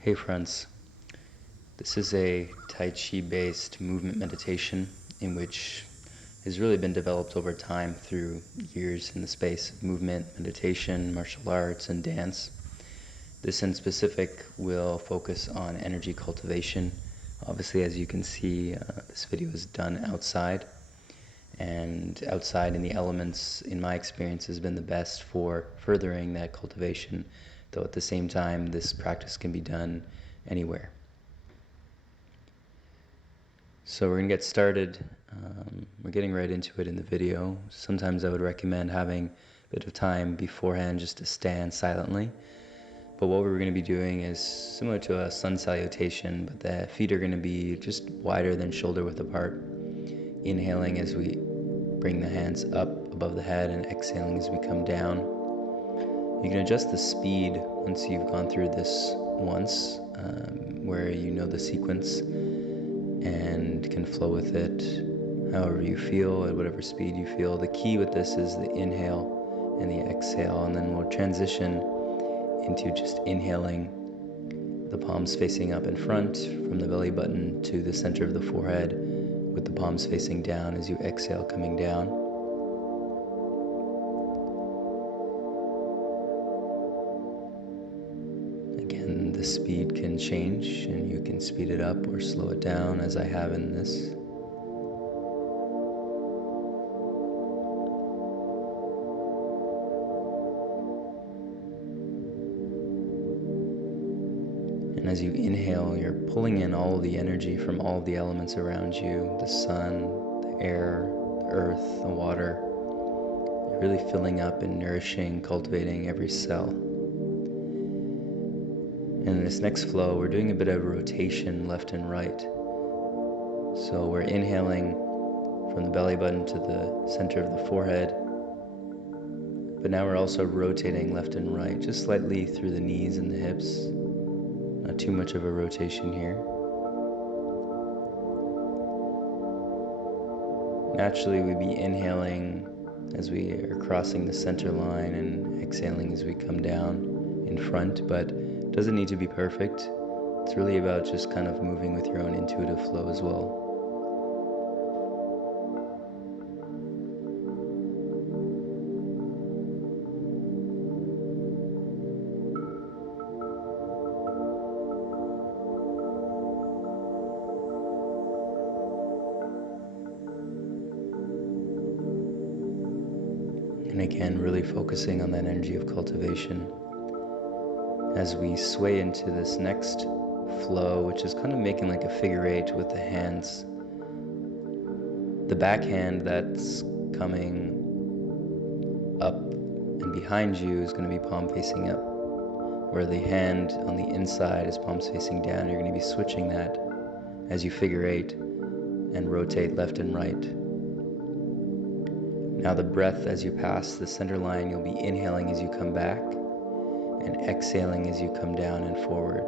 Hey friends, this is a Tai Chi based movement meditation in which has really been developed over time through years in the space of movement, meditation, martial arts, and dance. This in specific will focus on energy cultivation. Obviously, as you can see, this video is done outside, and outside in the elements, in my experience, has been the best for furthering that cultivation, though at the same time this practice can be done anywhere. So we're going to get started. We're getting right into it in the video. Sometimes I would recommend having a bit of time beforehand just to stand silently. But what we're going to be doing is similar to a sun salutation, but the feet are going to be just wider than shoulder width apart. Inhaling as we bring the hands up above the head and exhaling as we come down. You can adjust the speed once you've gone through this once, where you know the sequence and can flow with it however you feel, at whatever speed you feel. The key with this is the inhale and the exhale, and then we'll transition into just inhaling, the palms facing up in front from the belly button to the center of the forehead, with the palms facing down as you exhale, coming down. Again, the speed can change and you can speed it up or slow it down as I have in this. And as you inhale, you're pulling in all of the energy from all of the elements around you, the sun, the air, the earth, the water. You're really filling up and nourishing, cultivating every cell. And in this next flow, we're doing a bit of rotation left and right. So we're inhaling from the belly button to the center of the forehead, but now we're also rotating left and right, just slightly through the knees and the hips. Not too much of a rotation here. Naturally, we'd be inhaling as we are crossing the center line and exhaling as we come down in front, but it doesn't need to be perfect. It's really about just kind of moving with your own intuitive flow as well. And again, really focusing on that energy of cultivation as we sway into this next flow, which is kind of making like a figure eight with the hands. The back hand that's coming up and behind you is going to be palm facing up, where the hand on the inside is palms facing down. You're going to be switching that as you figure eight and rotate left and right. Now the breath, as you pass the center line, you'll be inhaling as you come back and exhaling as you come down and forward.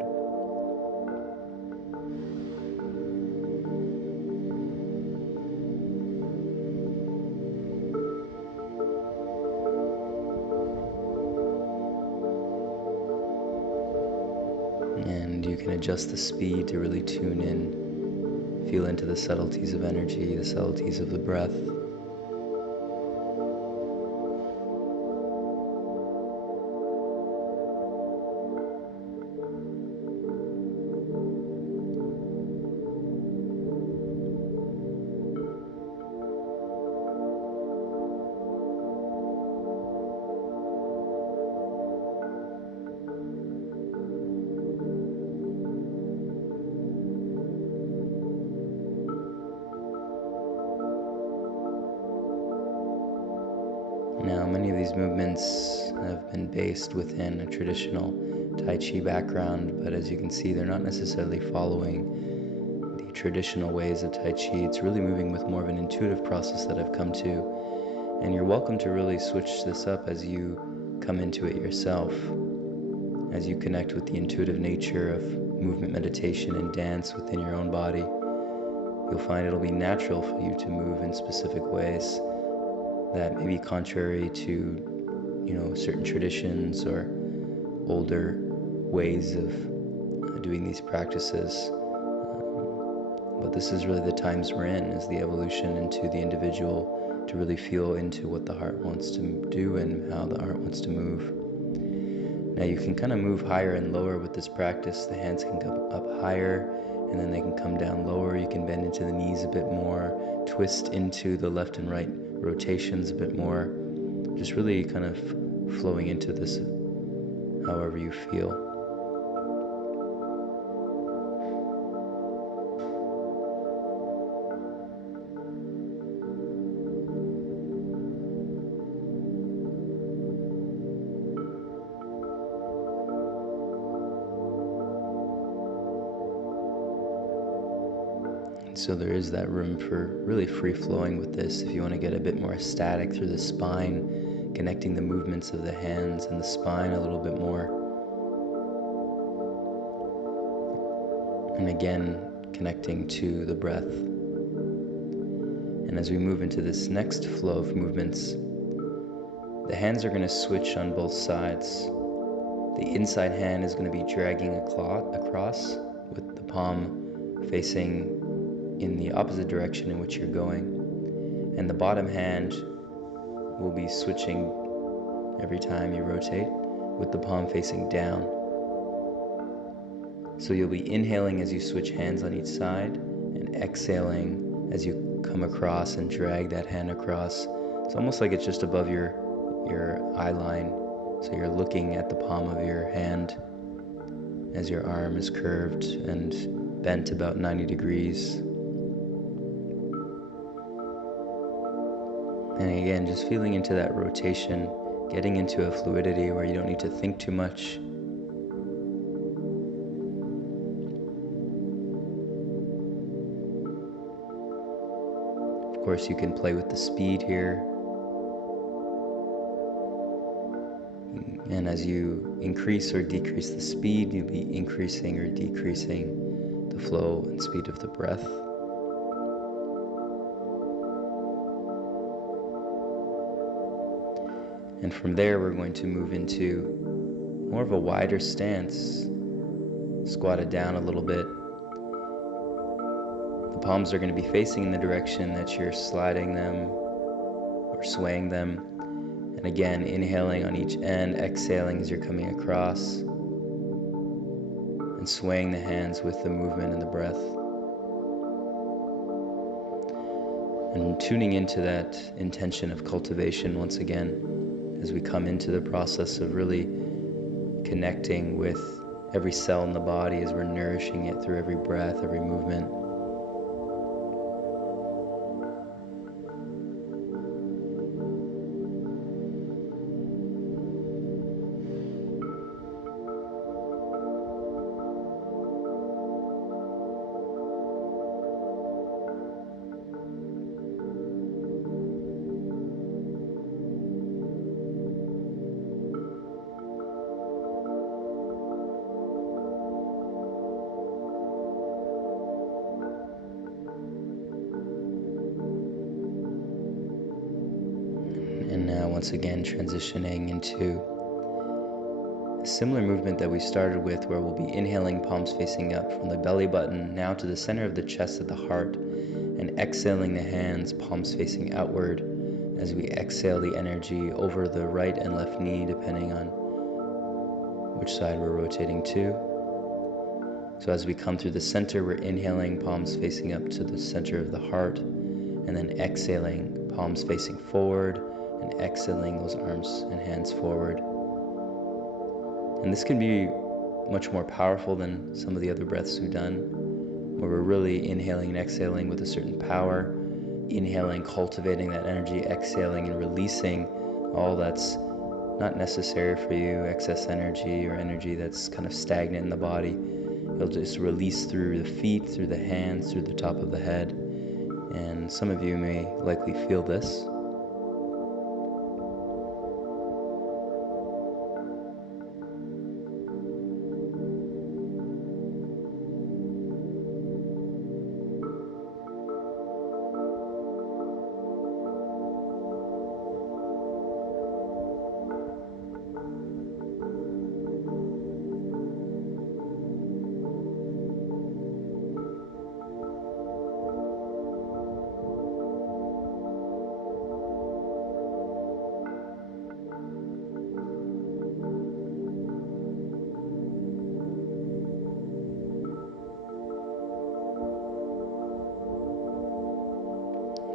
And you can adjust the speed to really tune in, feel into the subtleties of energy, the subtleties of the breath. Now, many of these movements have been based within a traditional Tai Chi background, but as you can see, they're not necessarily following the traditional ways of Tai Chi. It's really moving with more of an intuitive process that I've come to, and you're welcome to really switch this up as you come into it yourself, as you connect with the intuitive nature of movement, meditation, and dance within your own body. You'll find it'll be natural for you to move in specific ways that may be contrary to, certain traditions or older ways of doing these practices. But this is really the times we're in, is the evolution into the individual to really feel into what the heart wants to do and how the heart wants to move. Now you can kind of move higher and lower with this practice. The hands can come up higher and then they can come down lower. You can bend into the knees a bit more, twist into the left and right rotations a bit more. Just really kind of flowing into this however you feel. So there is that room for really free flowing with this. If you want to get a bit more static through the spine, connecting the movements of the hands and the spine a little bit more. And again, connecting to the breath. And as we move into this next flow of movements, the hands are going to switch on both sides. The inside hand is going to be dragging across with the palm facing in the opposite direction in which you're going. And the bottom hand will be switching every time you rotate with the palm facing down. So you'll be inhaling as you switch hands on each side and exhaling as you come across and drag that hand across. It's almost like it's just above your eye line. So you're looking at the palm of your hand as your arm is curved and bent about 90 degrees. And again, just feeling into that rotation, getting into a fluidity where you don't need to think too much. Of course, you can play with the speed here. And as you increase or decrease the speed, you'll be increasing or decreasing the flow and speed of the breath. And from there, we're going to move into more of a wider stance, squatted down a little bit. The palms are going to be facing in the direction that you're sliding them or swaying them. And again, inhaling on each end, exhaling as you're coming across, and swaying the hands with the movement and the breath. And tuning into that intention of cultivation once again, as we come into the process of really connecting with every cell in the body as we're nourishing it through every breath, every movement. And now once again transitioning into a similar movement that we started with, where we'll be inhaling palms facing up from the belly button now to the center of the chest at the heart, and exhaling the hands palms facing outward as we exhale the energy over the right and left knee depending on which side we're rotating to. So as we come through the center, we're inhaling palms facing up to the center of the heart, and then exhaling palms facing forward and exhaling those arms and hands forward. And this can be much more powerful than some of the other breaths we've done, where we're really inhaling and exhaling with a certain power, inhaling, cultivating that energy, exhaling and releasing all that's not necessary for you, excess energy or energy that's kind of stagnant in the body. You'll just release through the feet, through the hands, through the top of the head. And some of you may likely feel this.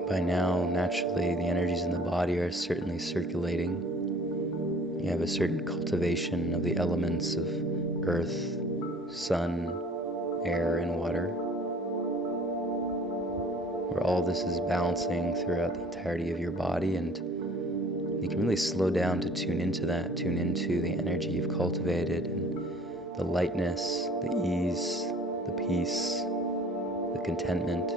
By now, naturally, the energies in the body are certainly circulating. You have a certain cultivation of the elements of earth, sun, air, and water, where all this is balancing throughout the entirety of your body, and you can really slow down to tune into that, tune into the energy you've cultivated, and the lightness, the ease, the peace, the contentment.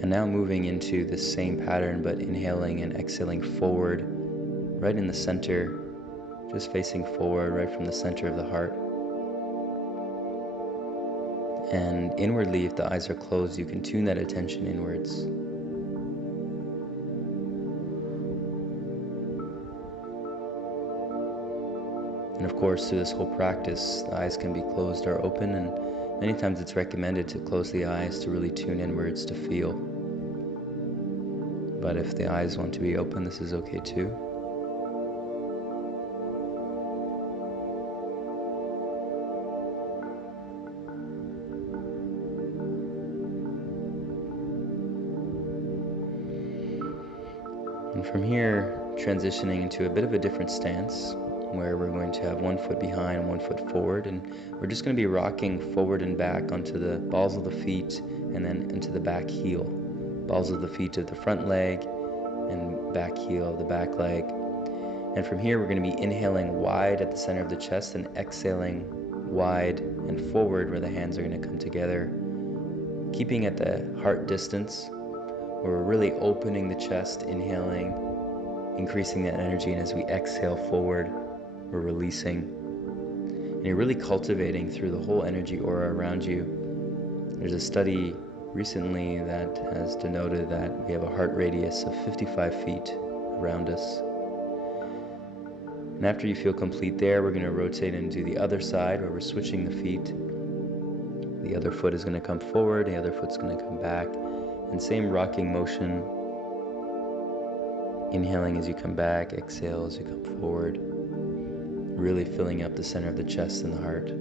And now moving into the same pattern, but inhaling and exhaling forward, right in the center, just facing forward, right from the center of the heart. And inwardly, if the eyes are closed, you can tune that attention inwards. And of course, through this whole practice, the eyes can be closed or open, and many times it's recommended to close the eyes to really tune inwards, to feel. But if the eyes want to be open, this is okay too. And from here, transitioning into a bit of a different stance, where we're going to have 1 foot behind, 1 foot forward, and we're just going to be rocking forward and back onto the balls of the feet and then into the back heel. Balls of the feet of the front leg and back heel of the back leg. And from here, we're going to be inhaling wide at the center of the chest and exhaling wide and forward, where the hands are going to come together, keeping at the heart distance, where we're really opening the chest, inhaling, increasing that energy, and as we exhale forward, we're releasing. And you're really cultivating through the whole energy aura around you. There's a study recently that has denoted that we have a heart radius of 55 feet around us. And after you feel complete there, we're going to rotate and do the other side, where we're switching the feet. The other foot is going to come forward, the other foot's going to come back, and same rocking motion. Inhaling as you come back, exhale as you come forward, really filling up the center of the chest and the heart.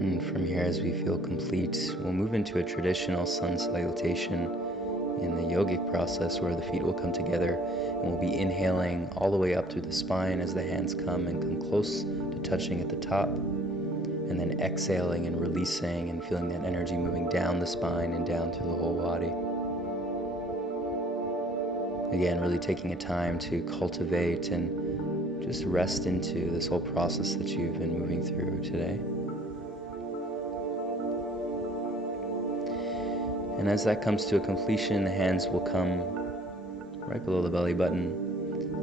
And from here, as we feel complete, we'll move into a traditional sun salutation in the yogic process, where the feet will come together, and we'll be inhaling all the way up through the spine as the hands come and come close to touching at the top, and then exhaling and releasing and feeling that energy moving down the spine and down through the whole body. Again, really taking a time to cultivate and just rest into this whole process that you've been moving through today. And as that comes to a completion, the hands will come right below the belly button.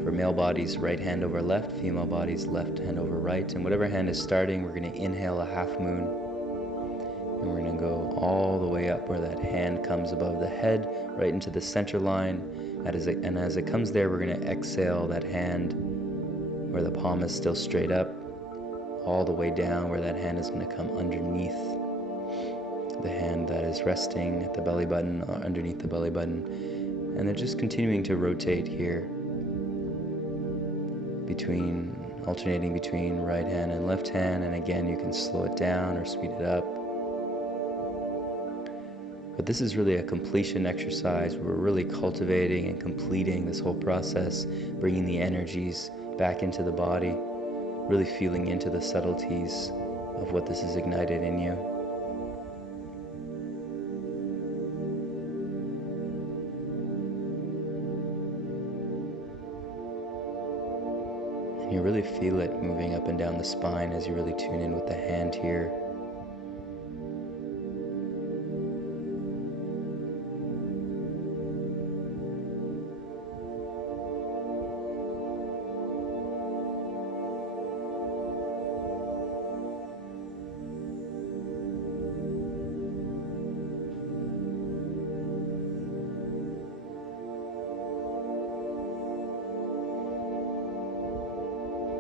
For male bodies, right hand over left, female bodies, left hand over right. And whatever hand is starting, we're going to inhale a half moon. And we're going to go all the way up where that hand comes above the head, right into the center line. And as it comes there, we're going to exhale that hand where the palm is still straight up, all the way down where that hand is going to come underneath the hand that is resting at the belly button, or underneath the belly button. And they're just continuing to rotate here, alternating between right hand and left hand. And again, you can slow it down or speed it up. But this is really a completion exercise where we're really cultivating and completing this whole process, bringing the energies back into the body, really feeling into the subtleties of what this has ignited in you. And you really feel it moving up and down the spine as you really tune in with the hand here.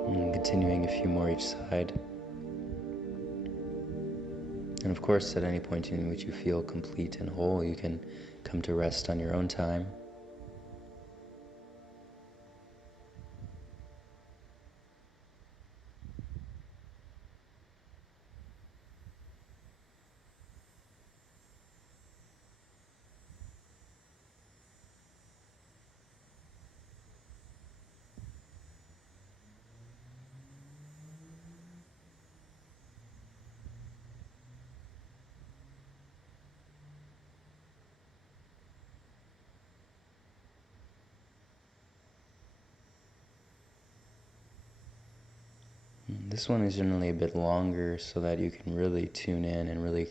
And continuing a few more each side. And of course, at any point in which you feel complete and whole, you can come to rest on your own time. This one is generally a bit longer so that you can really tune in and really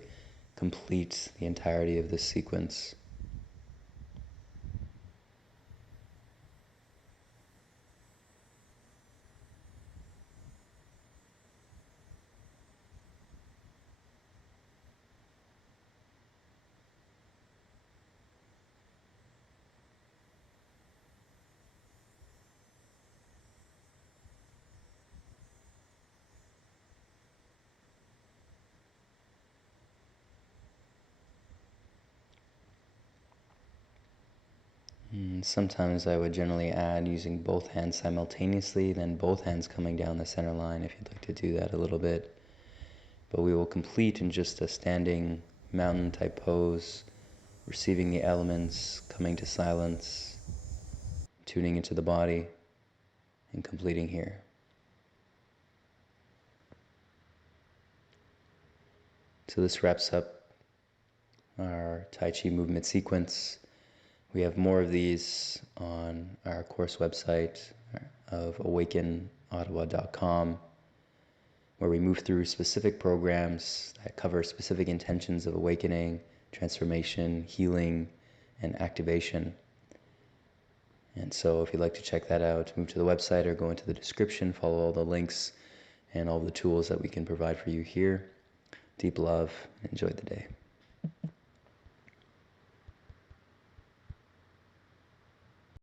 complete the entirety of this sequence. Sometimes I would generally add using both hands simultaneously, then both hands coming down the center line if you'd like to do that a little bit. But we will complete in just a standing mountain type pose, receiving the elements, coming to silence, tuning into the body, and completing here. So this wraps up our Tai Chi movement sequence. We have more of these on our course website of awakenottawa.com, where we move through specific programs that cover specific intentions of awakening, transformation, healing, and activation. And so if you'd like to check that out, move to the website or go into the description, follow all the links and all the tools that we can provide for you here. Deep love, enjoy the day.